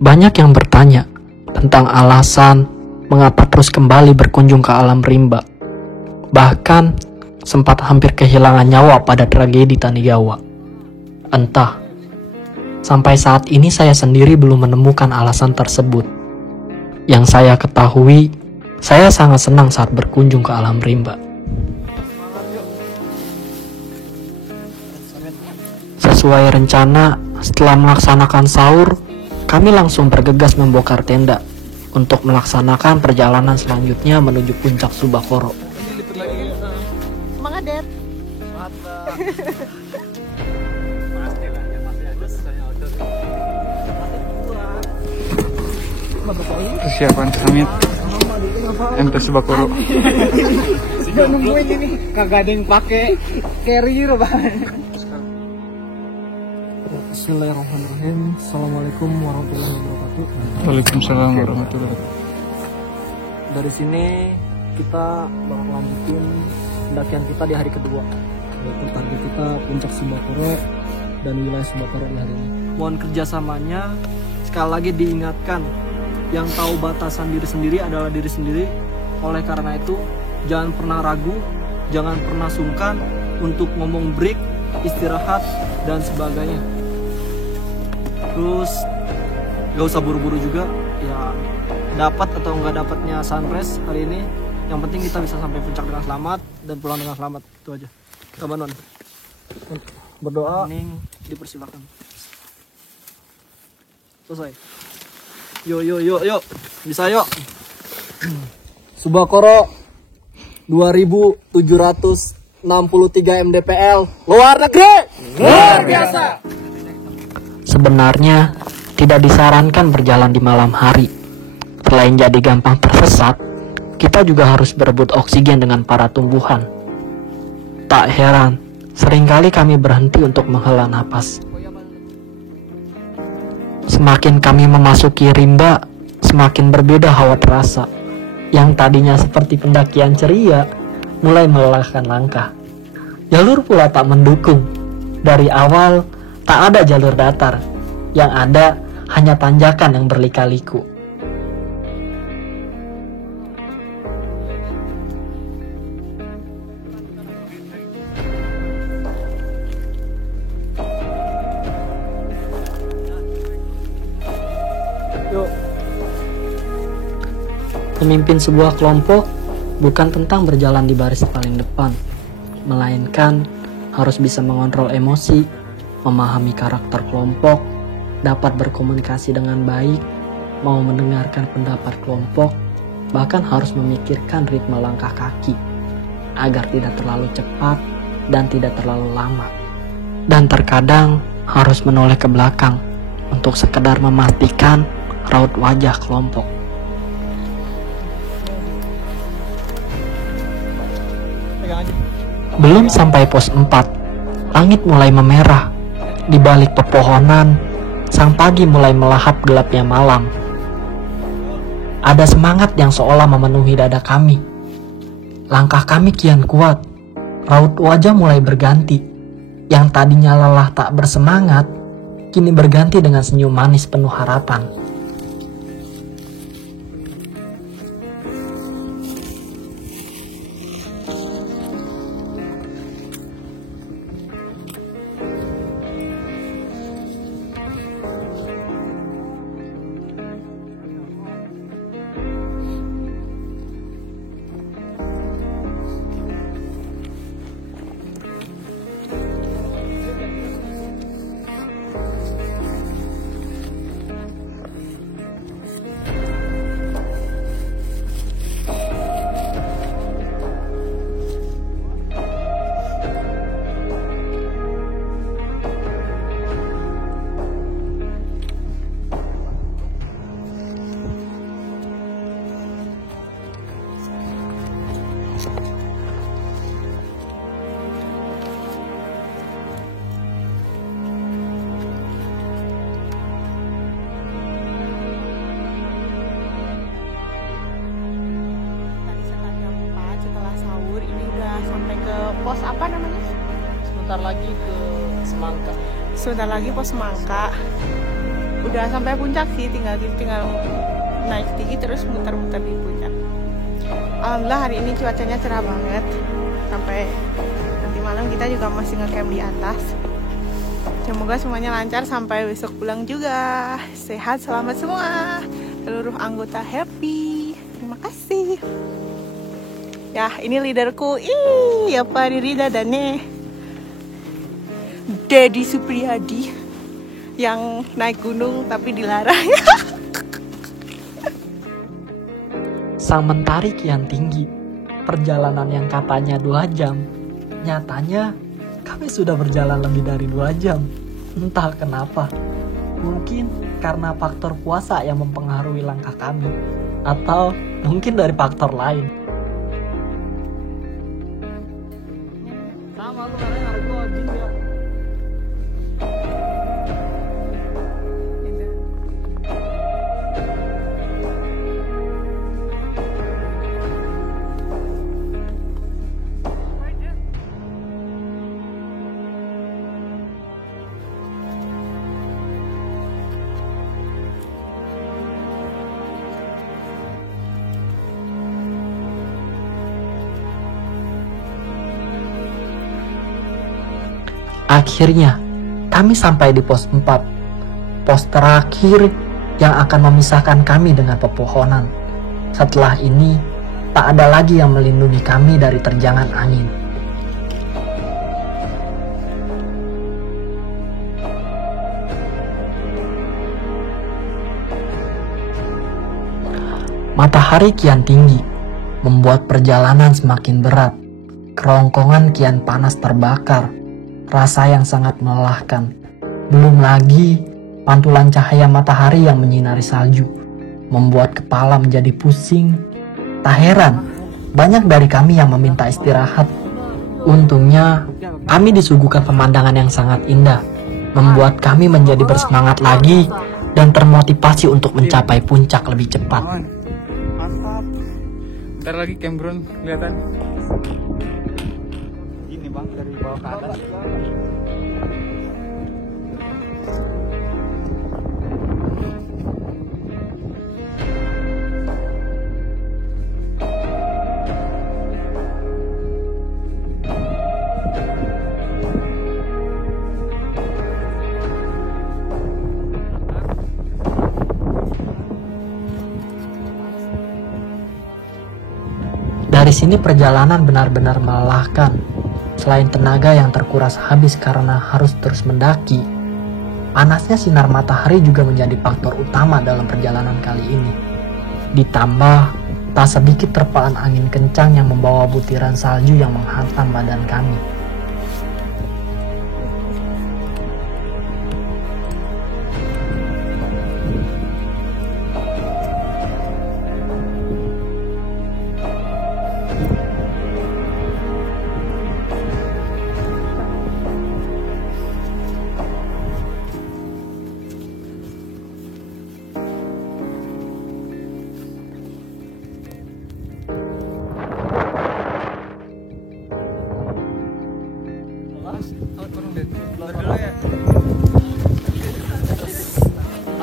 Banyak yang bertanya tentang alasan mengapa terus kembali berkunjung ke alam rimba. Bahkan sempat hampir kehilangan nyawa pada tragedi Tanigawa. Entah, sampai saat ini saya sendiri belum menemukan alasan tersebut. Yang saya ketahui, saya sangat senang saat berkunjung ke alam rimba. Sesuai rencana, setelah melaksanakan sahur, kami langsung bergegas membongkar tenda untuk melaksanakan perjalanan selanjutnya menuju puncak Subakoro. Semangat, Dad. Persiapan summit MP Subakoro. Sudah nemuin ini kagak ada yang pakai carrier, Bang. Bismillahirrahmanirrahim. Assalamualaikum warahmatullahi wabarakatuh. Waalaikumsalam warahmatullahi wabarakatuh. Dari sini kita bakal lanjutin pendakian kita di hari kedua, yaitu target kita puncak Subakoro dan wilayah Subakoro di hari ini. Mohon kerjasamanya. Sekali lagi diingatkan, yang tahu batasan diri sendiri adalah diri sendiri. Oleh karena itu, jangan pernah ragu, jangan pernah sungkan untuk ngomong break, istirahat, dan sebagainya. Terus gak usah buru-buru juga, ya dapat atau nggak dapatnya sunrise hari ini, yang penting kita bisa sampai puncak dengan selamat dan pulang dengan selamat. Itu aja. Kabanon berdoa, dipersilakan. Selesai. Yuk, bisa yuk. Subakoro 2763 mdpl, luar negeri, luar biasa. Sebenarnya tidak disarankan berjalan di malam hari. Selain jadi gampang tersesat, kita juga harus berebut oksigen dengan para tumbuhan. Tak heran, seringkali kami berhenti untuk menghela napas. Semakin kami memasuki rimba, semakin berbeda hawa terasa. Yang tadinya seperti pendakian ceria, mulai melelahkan langkah. Jalur pula tak mendukung. Dari awal, tak ada jalur datar. Yang ada hanya tanjakan yang berlika-liku. Memimpin sebuah kelompok bukan tentang berjalan di baris paling depan, melainkan harus bisa mengontrol emosi, memahami karakter kelompok, dapat berkomunikasi dengan baik, mau mendengarkan pendapat kelompok, bahkan harus memikirkan ritme langkah kaki agar tidak terlalu cepat dan tidak terlalu lama. Dan terkadang harus menoleh ke belakang untuk sekedar memastikan raut wajah kelompok. Belum sampai pos 4, langit mulai memerah. Di balik pepohonan, sang pagi mulai melahap gelapnya malam. Ada semangat yang seolah memenuhi dada kami. Langkah kami kian kuat. Raut wajah mulai berganti. Yang tadinya lelah tak bersemangat, kini berganti dengan senyum manis penuh harapan. pos apa namanya? Sebentar lagi ke Semangka. Sebentar lagi pos Semangka. udah sampai puncak sih, tinggal naik tinggi terus muter-muter di puncak. Alhamdulillah hari ini cuacanya cerah banget, sampai nanti malam kita juga masih ngecamp di atas. Semoga semuanya lancar sampai besok pulang juga. Sehat, selamat semua, seluruh anggota happy. Terima kasih. Ya, ini leaderku. Ih, apa diri dadane. Dedi Supriyadi yang naik gunung tapi dilarang. Sang mentari kian tinggi. Perjalanan yang katanya 2 jam, nyatanya kami sudah berjalan lebih dari 2 jam. Entah kenapa. Mungkin karena faktor puasa yang mempengaruhi langkah kami, atau mungkin dari faktor lain. Sama lu ya. Akhirnya, kami sampai di pos 4. Pos terakhir yang akan memisahkan kami dengan pepohonan. Setelah ini, tak ada lagi yang melindungi kami dari terjangan angin. Matahari kian tinggi, membuat perjalanan semakin berat. Kerongkongan kian panas terbakar. Rasa yang sangat melelahkan. Belum lagi pantulan cahaya matahari yang menyinari salju, membuat kepala menjadi pusing. Tak heran, banyak dari kami yang meminta istirahat. Untungnya, kami disuguhkan pemandangan yang sangat indah, membuat kami menjadi bersemangat lagi dan termotivasi untuk mencapai puncak lebih cepat. Mantap. Ntar lagi campground kelihatan. Ini bang dari bawah ke atas. Dari sini perjalanan benar-benar melelahkan. Selain tenaga yang terkuras habis karena harus terus mendaki, panasnya sinar matahari juga menjadi faktor utama dalam perjalanan kali ini. Ditambah, tak sedikit terpaan angin kencang yang membawa butiran salju yang menghantam badan kami.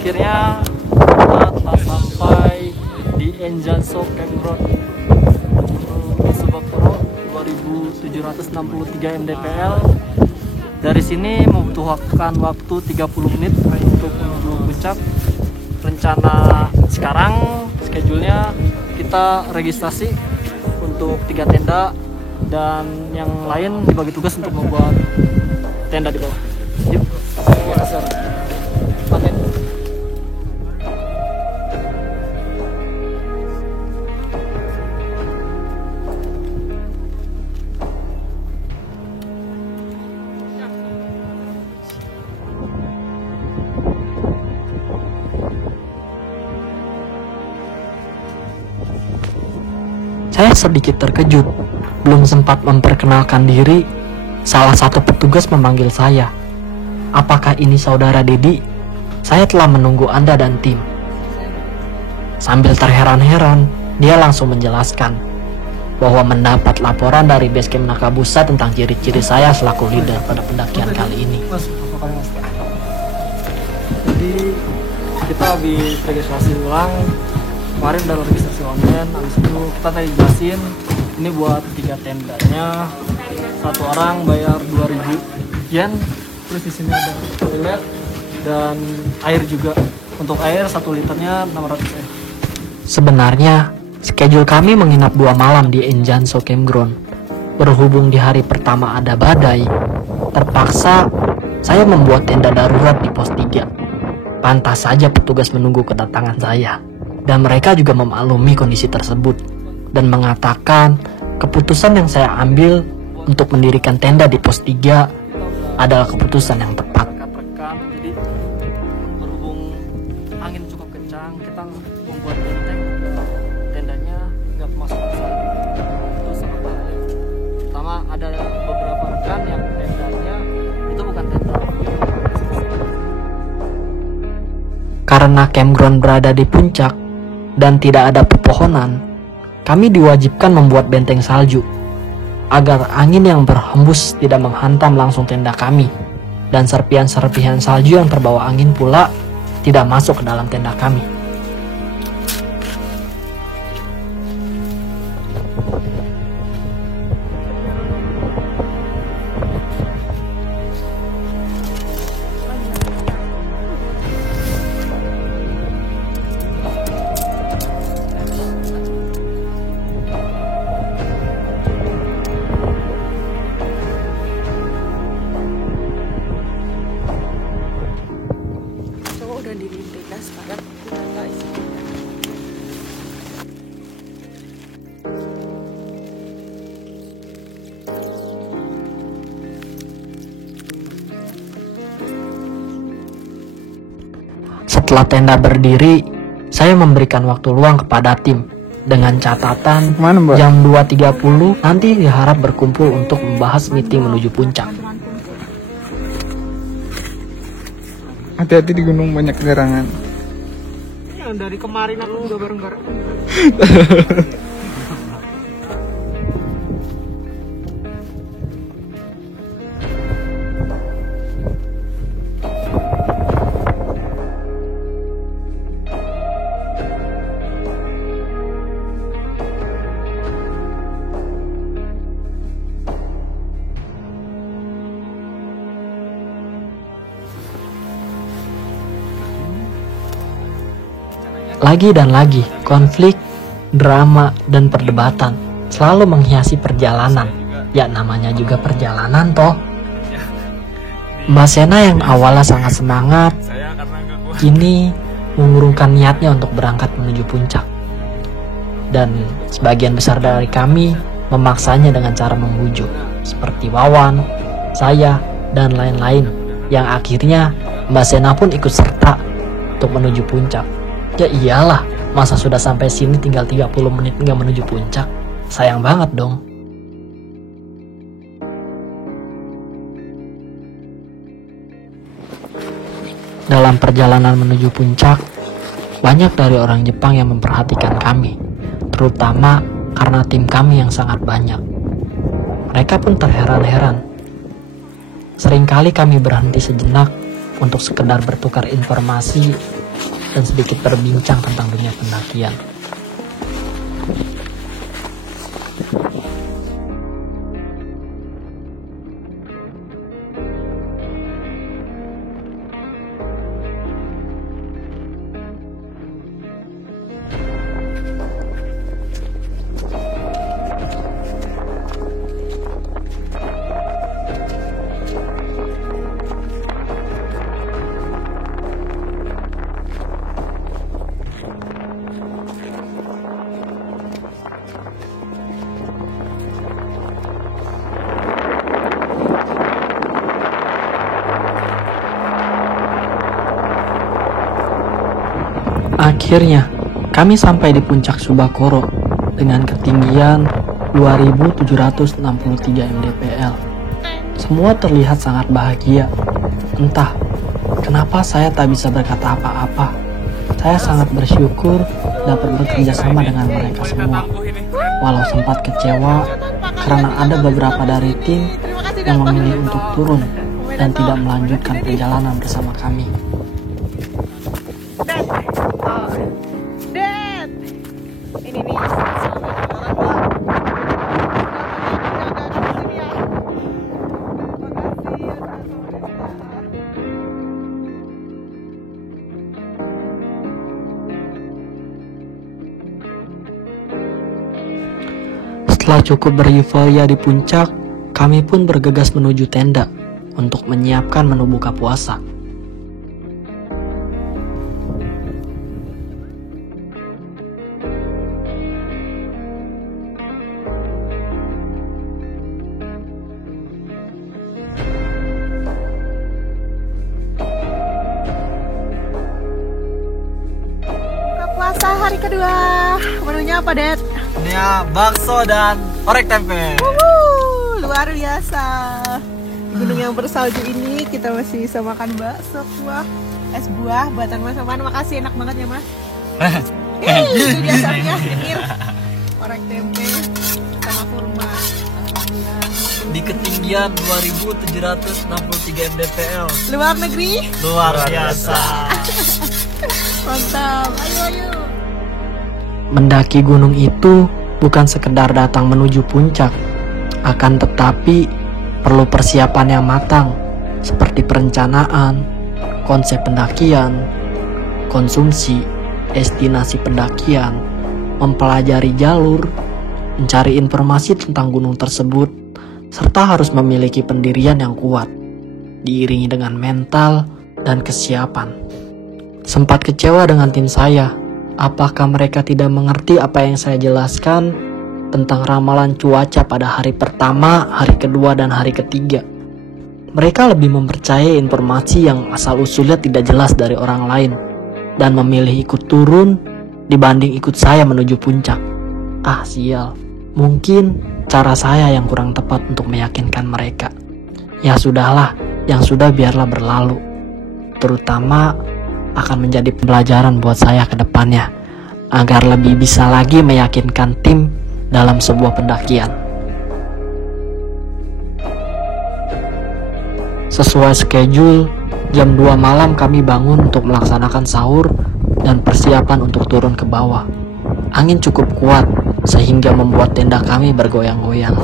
Akhirnya kita telah sampai di Enjanso Campground Subakuro 2763 mdpl. Dari sini membutuhkan waktu 30 menit untuk menuju puncak. Rencana sekarang schedule-nya kita registrasi untuk 3 tenda dan yang lain dibagi tugas untuk membuat tenda di bawah. Yuk, kita sekarang. Paten. Saya sedikit terkejut. Belum sempat memperkenalkan diri, salah satu petugas memanggil saya. Apakah ini saudara Dedi? Saya telah menunggu Anda dan tim. Sambil terheran-heran, dia langsung menjelaskan bahwa mendapat laporan dari Basecamp Nakabusa tentang ciri-ciri saya selaku leader pada pendakian kali ini. Jadi kita habis registrasi ulang. Kemarin udah registrasi online, habis itu kita tadi jelasin ini buat 3 tendanya, satu orang bayar 2.000 yen. Terus di sini ada toilet dan air juga. Untuk air 1 liternya 600 yen. Sebenarnya schedule kami menginap 2 malam di Enjanso Campground. Berhubung di hari pertama ada badai, terpaksa saya membuat tenda darurat di pos 3. Pantas saja petugas menunggu kedatangan saya. Dan mereka juga memaklumi kondisi tersebut dan mengatakan keputusan yang saya ambil untuk mendirikan tenda di pos 3 adalah keputusan yang tepat. Jadi berhubung angin cukup kencang, kita membuat tendanya nggak masuk asal. Itu sangat bahaya. Pertama ada beberapa rekan yang tendanya itu bukan tenda. Karena campground berada di puncak dan tidak ada pepohonan, kami diwajibkan membuat benteng salju agar angin yang berhembus tidak menghantam langsung tenda kami, dan serpihan-serpihan salju yang terbawa angin pula tidak masuk ke dalam tenda kami. Sekarang kita nggak isi tenda. Setelah tenda berdiri, saya memberikan waktu luang kepada tim dengan catatan jam 2.30 nanti diharap berkumpul untuk membahas meeting menuju puncak. Hati-hati di gunung banyak gerangan. Yang dari kemarin aku udah bareng-bareng. Lagi dan lagi, konflik, drama, dan perdebatan selalu menghiasi perjalanan. Ya namanya juga perjalanan toh. Mbak Sena yang awalnya sangat semangat, kini mengurungkan niatnya untuk berangkat menuju puncak. Dan sebagian besar dari kami memaksanya dengan cara membujuk, seperti Wawan, saya, dan lain-lain. Yang akhirnya Mbak Sena pun ikut serta untuk menuju puncak. Ya iyalah, masa sudah sampai sini tinggal 30 menit nggak menuju puncak? Sayang banget dong. Dalam perjalanan menuju puncak, banyak dari orang Jepang yang memperhatikan kami, terutama karena tim kami yang sangat banyak. Mereka pun terheran-heran. Seringkali kami berhenti sejenak untuk sekedar bertukar informasi dan sedikit berbincang tentang dunia pendakian. Akhirnya, kami sampai di puncak Subakoro dengan ketinggian 2763 mdpl. Semua terlihat sangat bahagia. Entah kenapa saya tak bisa berkata apa-apa. Saya sangat bersyukur dapat bekerja sama dengan mereka semua. Walau sempat kecewa karena ada beberapa dari tim yang memilih untuk turun dan tidak melanjutkan perjalanan bersama kami. Setelah cukup bereuforia di puncak, kami pun bergegas menuju tenda untuk menyiapkan menu buka puasa. Buka puasa hari kedua. Menunya apa, Det? Ya, bakso dan orek tempe. Luar biasa. Gunung yang bersalju ini kita masih bisa makan bakso, buah, es buah buatan Mas Oman. Makasih, enak banget ya, Mas. Itu dia sapinya, nyengir. Orek tempe sama kurma. Alhamdulillah. Di ketinggian 2763 mdpl. Luar negeri. Luar biasa. Mantap. Ayo. Mendaki gunung itu bukan sekedar datang menuju puncak, akan tetapi perlu persiapan yang matang, seperti perencanaan, konsep pendakian, konsumsi, destinasi pendakian, mempelajari jalur, mencari informasi tentang gunung tersebut, serta harus memiliki pendirian yang kuat, diiringi dengan mental dan kesiapan. Sempat kecewa dengan tim saya. Apakah mereka tidak mengerti apa yang saya jelaskan tentang ramalan cuaca pada hari pertama, hari kedua, dan hari ketiga? Mereka lebih mempercayai informasi yang asal-usulnya tidak jelas dari orang lain dan memilih ikut turun dibanding ikut saya menuju puncak. Ah, sial. Mungkin cara saya yang kurang tepat untuk meyakinkan mereka. Ya sudahlah, yang sudah biarlah berlalu. Terutama akan menjadi pembelajaran buat saya ke depannya, agar lebih bisa lagi meyakinkan tim dalam sebuah pendakian. Sesuai schedule, jam 2 malam kami bangun untuk melaksanakan sahur dan persiapan untuk turun ke bawah. Angin cukup kuat sehingga membuat tenda kami bergoyang-goyang.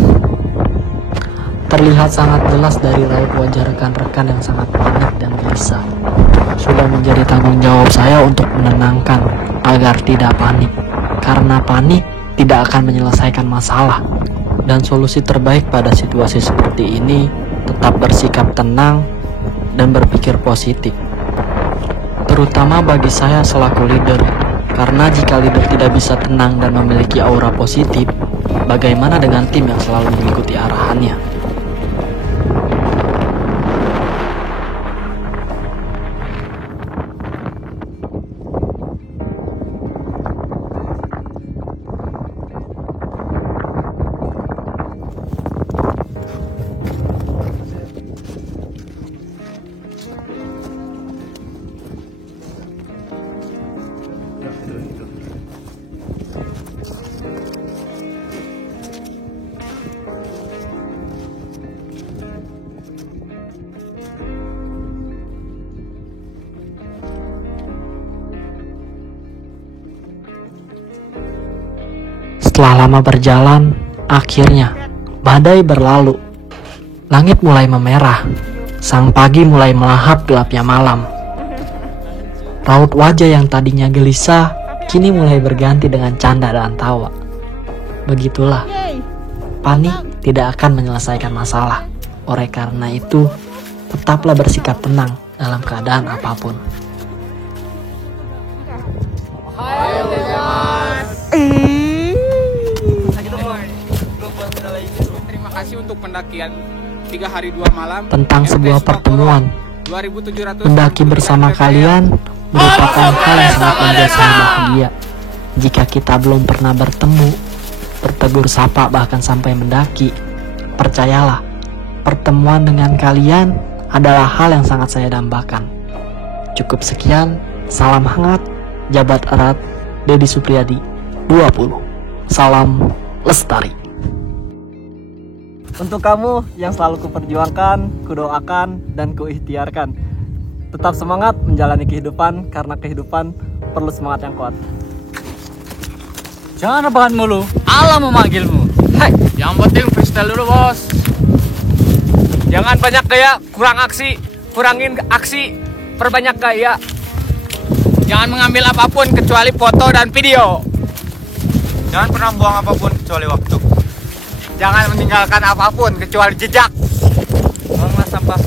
Terlihat sangat jelas dari raut wajah rekan-rekan yang sangat panik dan gelisah. Sudah menjadi tanggung jawab saya untuk menenangkan agar tidak panik, karena panik tidak akan menyelesaikan masalah. Dan solusi terbaik pada situasi seperti ini tetap bersikap tenang dan berpikir positif, terutama bagi saya selaku leader, karena jika leader tidak bisa tenang dan memiliki aura positif, bagaimana dengan tim yang selalu mengikuti arahannya? Setelah lama berjalan, akhirnya badai berlalu. Langit mulai memerah. Sang pagi mulai melahap gelapnya malam. Raut wajah yang tadinya gelisah kini mulai berganti dengan canda dan tawa. Begitulah, panik tidak akan menyelesaikan masalah. Oleh karena itu, tetaplah bersikap tenang dalam keadaan apapun. Terima kasih untuk pendakian 3 hari 2 malam Tentang sebuah pertemuan 2700 mendaki bersama kalian merupakan hal yang sangat membuat saya bahagia. Jika kita belum pernah bertemu, bertegur sapa bahkan sampai mendaki, percayalah, pertemuan dengan kalian adalah hal yang sangat saya dambakan. Cukup sekian, salam hangat, jabat erat, Deddy Supriyadi 20. Salam lestari. Untuk kamu yang selalu kuperjuangkan, kudoakan, dan kuikhtiarkan, tetap semangat menjalani kehidupan, karena kehidupan perlu semangat yang kuat. Jangan rebahan mulu, Allah memanggilmu. Hai, yang penting freestyle dulu bos. Jangan banyak gaya, kurang aksi. Kurangin aksi, perbanyak gaya. Jangan mengambil apapun kecuali foto dan video. Jangan pernah buang apapun kecuali waktu. Jangan meninggalkan apapun kecuali jejak. Buanglah sampah